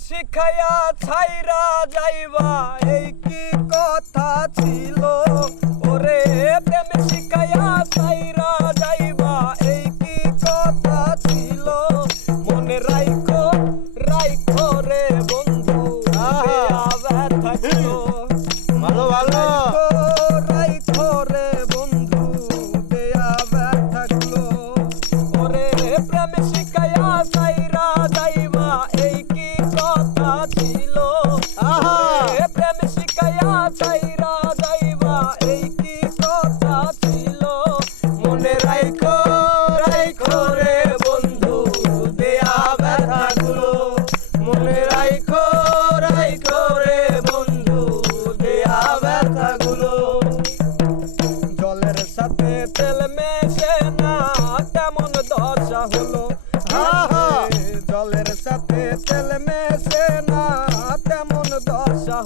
শিখাইয়া ছাইরা যাইবা এই কি কথা ছিল? ওরে প্রেম শিখাইয়া ছাইরা যাইবা এই কি কথা ছিল? মনে রাইখো রাইখো রে বন্ধু আবার থাকো জলের সাথে তেল মেশে না তেমন দশা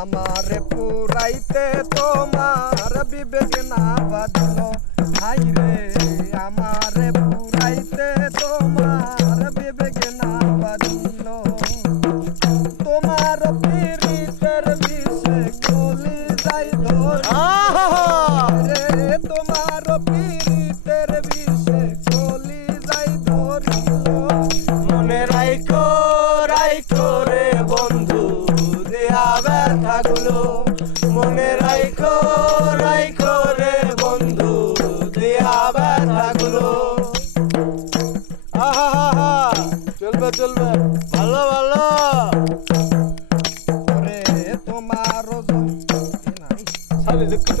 আমার পুরাইতে তোমার বিবেক না বাজলো হাই রে আমার পুরাইতে তোমার মনে রাইখো রাইখো রে বন্ধু দেহা ব্যথাগুলো আহা চলবে চলবে। ভালো ভালো। ওরে, তোমার সারি দুঃখিত।